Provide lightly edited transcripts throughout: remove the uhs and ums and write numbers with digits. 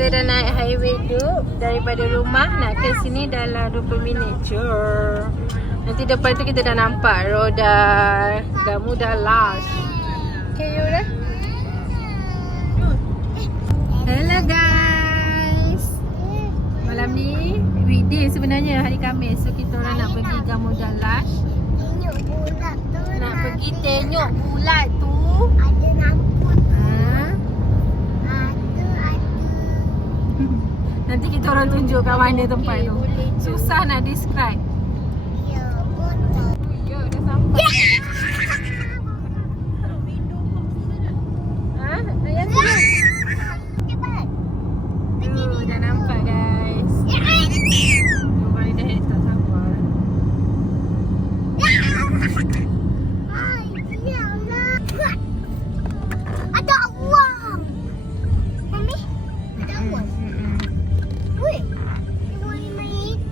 Kita dah naik highway tu. Daripada rumah nak ke sini dalam 20 minit je. Nanti depan tu kita dah nampak Roda Gamuda Lush. Okay, you dah? Hello guys. Malam ni weekday sebenarnya, hari Khamis. So kita orang nak pergi Gamuda Lush. Tengok bulat tu. Nak pergi tengok bulat tu. Ada rambut. Nanti kita orang tunjuk kat mana tempat tu. Susah nak describe. Ya, betul. Ya, dah sampai. Ha? Ayah tu. Cepat. Dah nampak guys. Orang dah tak sabar. Ada uang. Mami, ada uang. Woi,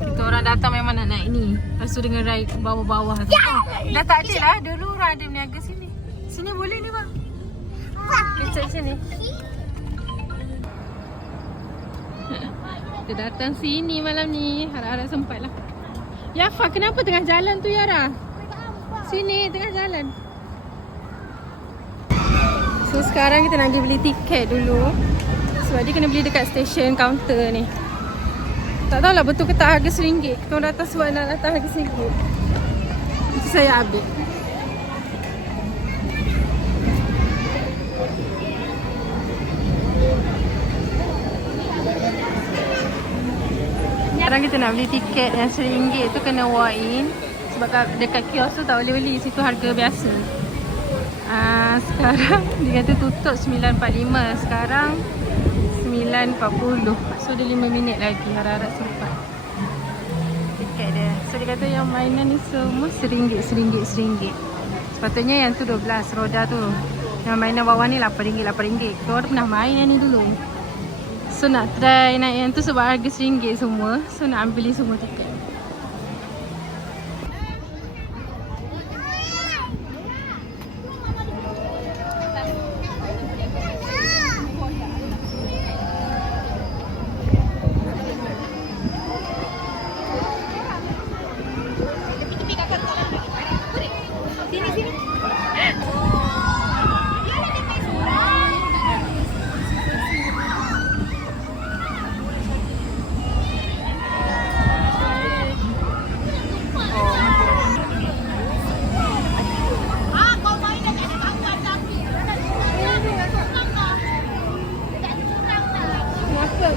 Kita orang datang memang nak naik ni. Lepas tu dengan ride bawah-bawah tu. Dah tak ada lah. Dulu orang ada berniaga sini. Sini boleh ni bang. Kita sini. Kita datang sini malam ni. Harap-harap sempat lah. Yafa, kenapa tengah jalan tu Yara? Sini, tengah jalan. So sekarang kita nak pergi beli tiket dulu. Sebab dia kena beli dekat stesen kaunter ni. Tak tahulah betul ke tak harga RM1. Kita orang datang sebab nak datang harga RM1. Nanti saya ambil. Sekarang kita nak beli tiket yang RM1 tu kena walk in. Sebab dekat kios tu tak boleh beli. Situ harga biasa. Sekarang dia kata tutup 9.45. Sekarang 9.40. So dia 5 minit lagi. Harap-harap sempat tiket dia. So dia kata yang mainan ni semua RM1. Sepatutnya yang tu 12 roda tu. Yang mainan bawah ni RM8. Kita orang pernah main yang ni dulu. So nak try naik yang tu sebab harga RM1 semua. So nak ambil semua tiket.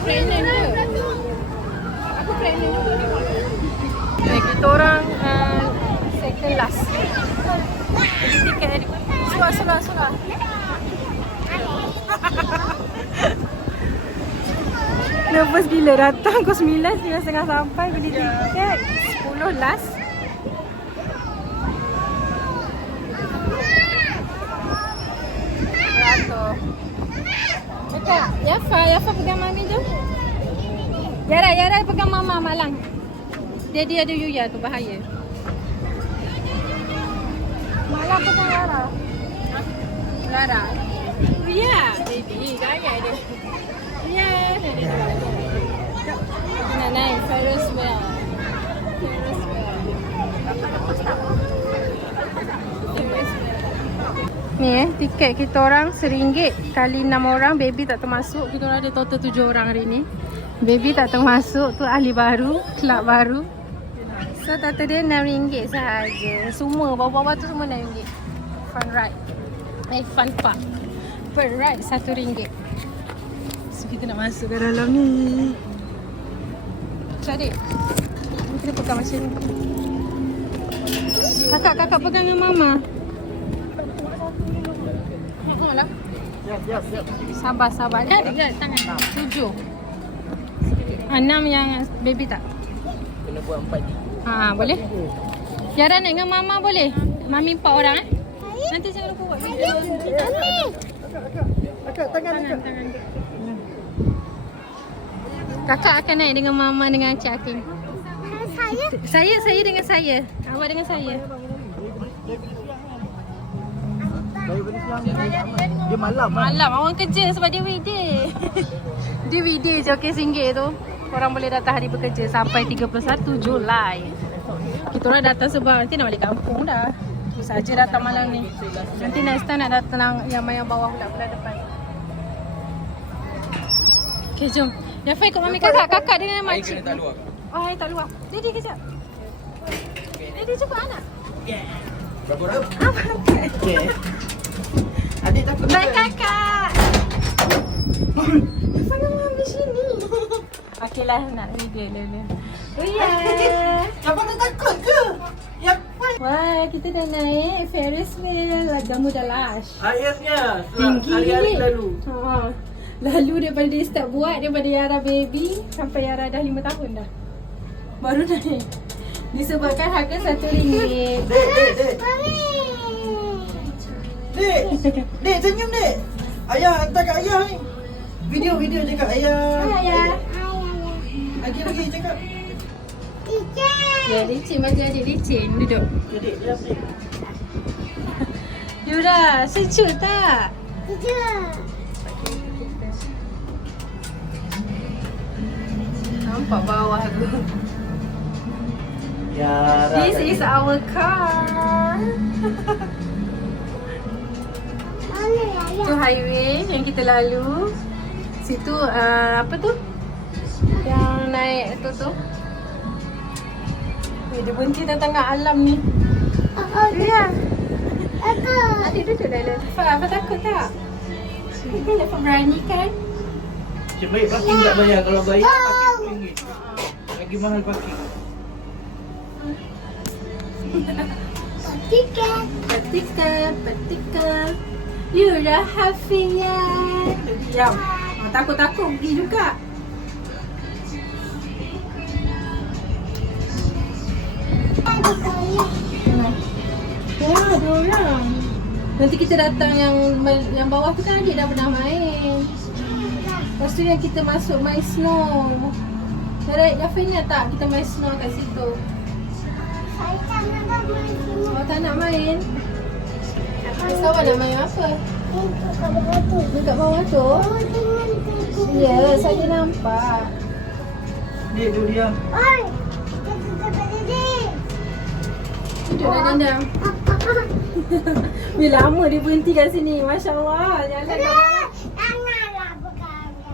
Pregnant ke? Aku pregnant juga. Kita orang second last. Beli tiket. Sulah. Nervous gila. Datang pukul 9, 9.30 sampai. Beli tiket 10 last. Beratur. Dekat. Yafa pegang mami tu. Yara pegang mama malang. Dia ada Yuya tu bahaya. Malang pegang Lara. Yuya, baby, gaya dia. Yuya. Nak naik Ferris wheel. Ni tiket kita orang RM1 kali 6 orang. Baby tak termasuk. Kita orang ada total 7 orang hari ni. Baby tak termasuk. Tu ahli baru, kelab baru. So total dia RM6 sahaja. Semua bawah-bawah tu semua RM6. Fun ride. Fun park. Per ride RM1. So kita nak masuk ke dalam ni. Cari. Kita pegang macam ni. Kakak pegang dengan mama. Lah. Siap. Sabar. Ada tangan. 7. 6 yang baby tak? Kena buat 4. Boleh? Yara naik dengan mama boleh? Mami 4 orang Nanti saya lupa buat video. Kakak, tangan. Kakak akan naik dengan mama dengan Cik Hakim. Saya dengan saya. Awak dengan saya. Daripada siang dia malam lah. Malam orang kerja sebab dia weekday. Dia weekday je RM1 tu. Korang boleh datang hari bekerja sampai 31 Julai. Kita orang datang sebab nanti nak balik kampung dah. Terus saja datang malam ni. Nanti next time nak datang yang main bawah pula bulan depan. Okay, jom. Yafai ikut mami kakak. Kakak dengan makcik. Air kena tak luar. Oh, air tak luar. Daddy kejap. Daddy jumpa anak. Berapa orang? Okay. Adik takut Baik kakak. Apa nama mami sini? Okey lah nak video dulu. Oh ya. Abang tak takut ke? Ya. Wah, kita dah naik Ferris wheel. Jamu dah lash. Akhirnya Tinggi hari-hari ni. lalu. Ha. Lalu daripada dia start buat, daripada Yara baby sampai Yara dah 5 tahun dah. Baru naik. Disebabkan harga RM1. Dek, senyum dek. Ayah hantar kat ayah ni. Video cakap ayah. Hai ayah. Lagi cakap. Ya, licin bagi adik licin. Duduk. Dek, dia apa? Yura, sejuk tak? Nampak bawah tu. Ya, This is our car. Tu highway yang kita lalu. Situ apa tu? Yang naik tu. Dia berhenti tengah alam ni. Ya. Adik duduk dalam. Apa takut tak? Dapat berani kan? Cik baik parking tak bayar. Kalau bayar parking RM10. Lagi mahal parking. Petikan. Yura Hafiyah. Diam. Takut-takut pergi juga. Ya, ada orang. Nanti kita datang yang bawah tu kan adik dah pernah main. Lepas tu yang kita masuk main snow. Yafai ingat tak kita main snow kat situ? Oh, tak nak main? Kawan nak main apa? Dekat bawah tu? Ya, saya nampak. Dek, duduk diam. Duduklah Nanda. Bila lama dia berhenti kat sini. Masya Allah. Jalan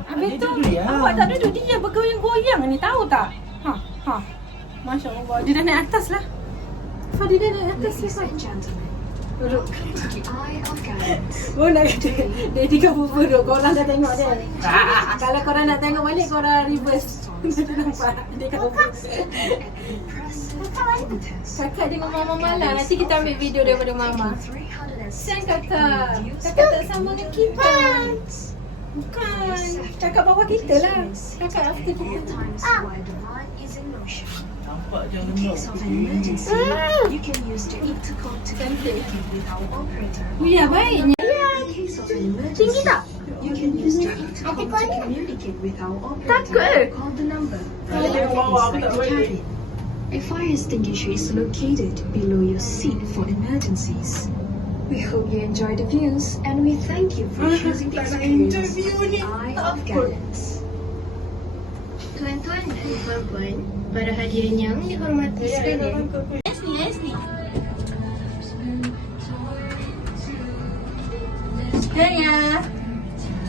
habis tu, awak tak duduk dia bergoyang-goyang ni, tahu tak? Ha. Masya Allah. Dia dah naik atas lah. Dia dah naik atas lah. Duduk. Oh nak kata dia 30 perut. Korang dah tengok dia. Kalau korang nak tengok balik, korang reverse. Dia nampak. Dia kat kakak dengan mama malam. Nanti kita ambil video daripada mama. Sayang kakak. Kakak tak sama dengan kita. Bukan. Kakak bawa kita lah. Kakak after kita. Nampak je lembut. Ya, baiknya. Tinggi tak? Takut ke? A fire extinguisher is located below your seat for emergencies. We hope you enjoy the views and we thank you for choosing the experience of the Eye of Gardens. Tuan-tuan dan puan-puan, para hadirin yang dihormati sekalian. Sini. Daya.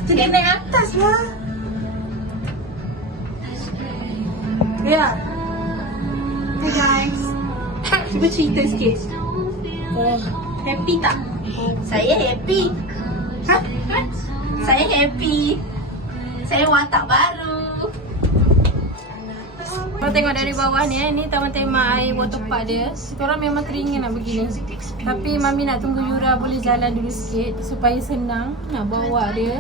Jadi naik atas lah. Ya. Hey guys. Cuba cerita sikit. Happy tak? Saya happy. Saya happy. Saya watak baru. Korang tengok dari bawah ni ni taman tema air waterpark dia. Korang memang teringin nak begini. Tapi Mami nak tunggu Yura boleh jalan dulu sikit supaya senang nak bawa dia.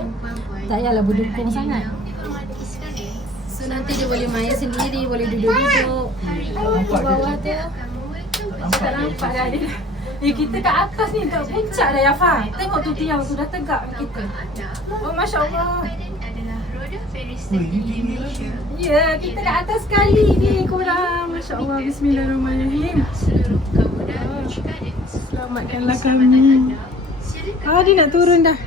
Tak payahlah berdukung sangat. So nanti dia boleh main sendiri, boleh duduk-duduk. Di bawah tu. Tak nampak dah dia. Kita kat atas ni, kat puncak dah Yafa. Tengok tu tiang tu dah tegak kita. Oh Masya Allah. Ya, kita kat atas sekali ni korang. Masya Allah. Bismillahirrahmanirrahim. Selamatkanlah kami. Dia nak turun dah.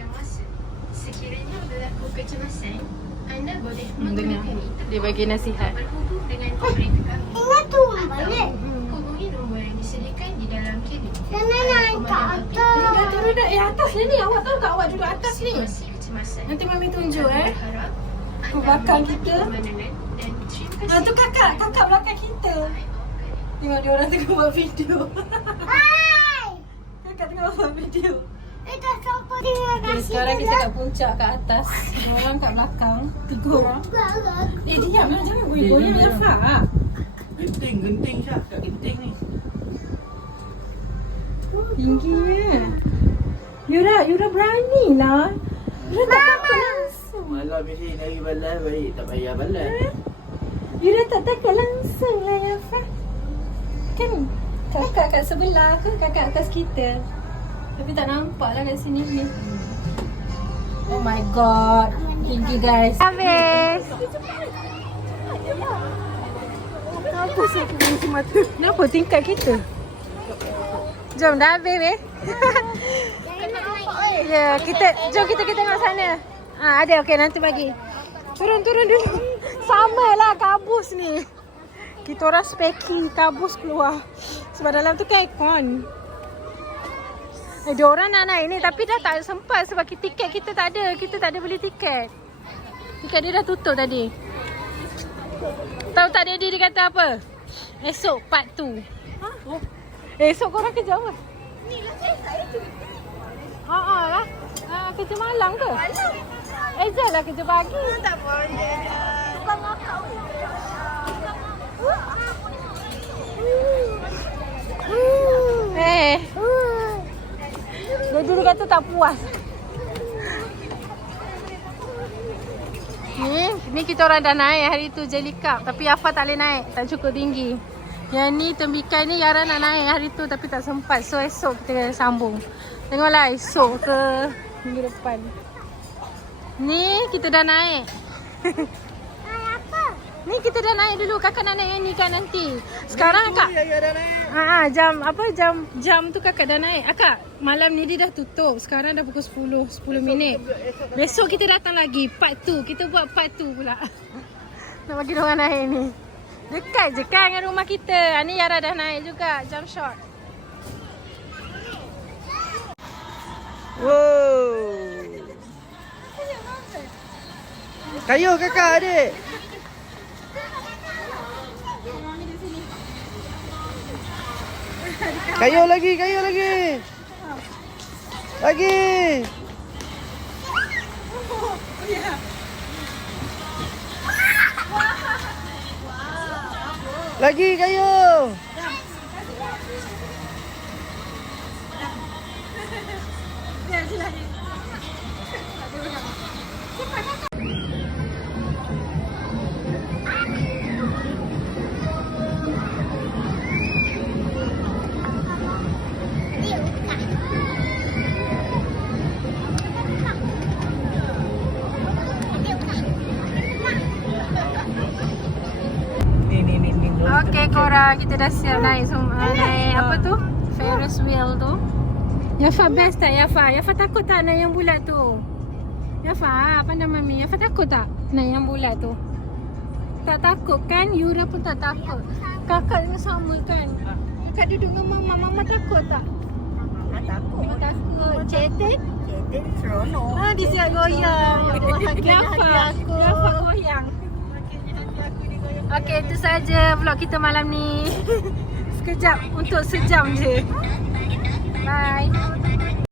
Sekiranya berlaku kecemasan, anda boleh Dengar. Dia bagi nasihat. berhubung dengan operator kami. Ingat tu balik. Hubungi nombor yang disediakan di dalam kabin. Sana naik ke atas. Dah turun dah. Atas ni. Awak tahu tak awak duduk atas ni? Situasi kecemasan. Nanti Mami tunjuk Berharap Ke belakang kita. keamanan dan terima kasih. Tu kakak belakang kita. Tengok dia orang tengah buat video. Hai. Kakak tengah buat video. Itu siapa tinggal Okay, sekarang kita kat puncak kat atas. Dua orang kat belakang. 3 orang. Diamlah. Jangan goyang-goyang Yafa. Genting Syah. Kat genting ni. Tingginya. Yura berani lah. Yura tak takut langsung. Malam ni lagi balas baik. Tak payah balas. Yura tak takut langsung lah Yafa. Kan kakak kat sebelah ke kakak atas kita. Tapi tak nampak lah kat sini ni. Oh my god. Tinggi guys. Habis. Apa sih kunci mata? Kenapa tingkat kita? Jom dah habis weh. Ya, jom kita tengok sana. Ada okey nanti bagi. Turun dulu. Sama lah kabus ni. Kita orang speki kabus keluar. Sebab dalam tu kan aircon. Dia orang nak naik ni tapi dah tak sempat sebab tiket kita tak ada. Kita tak ada beli tiket. Tiket dia dah tutup tadi. Tahu tak dia kata apa? Esok part 2. Esok korang kerja apa? Ni lah saya tak itu. Lah. Kerja malam ke? Malam. Ejah lah kerja pagi. Tak boleh dah. Tukang ngakak. Dia kata tak puas. Ni kita orang dah naik hari tu Jelly Cup. Tapi Yafa tak boleh naik. Tak cukup tinggi. Yang ni tembikai ni Yara nak naik hari tu tapi tak sempat. So esok kita sambung. Tengoklah esok ke minggu depan. Ni kita dah naik. Ni kita dah naik dulu. Kakak nak naik yang ni kan nanti. Sekarang Kak. Jam tu kakak dah naik. Akak, malam ni dia dah tutup. Sekarang dah pukul 10 minit. Besok kita datang lagi. Part 2. Kita buat part 2 pula. Nak bagi diorang naik ni. Dekat je kan dengan rumah kita. Ni Yara dah naik juga. Jump shot. Wow. Kayuh kakak adik. Kayuh lagi. Lagi. Lagi kayuh. Okay korang, kita dah siap naik naik apa tu? Ferris wheel tu. Yafa best tak Yafa? Yafa takut tak naik yang bulat tu? Yafa, pandang Mami. Yafa takut tak naik yang bulat tu? Tak takut kan? Yura pun tak takut. Kakak juga sama kan? Kakak duduk dengan Mama. Mama takut tak? Takut. Takut. Cetek? Cetek seronok. Dia siap goyang. Yafa goyang. Okey, itu saja vlog kita malam ni. Sekejap untuk sejam je. Bye.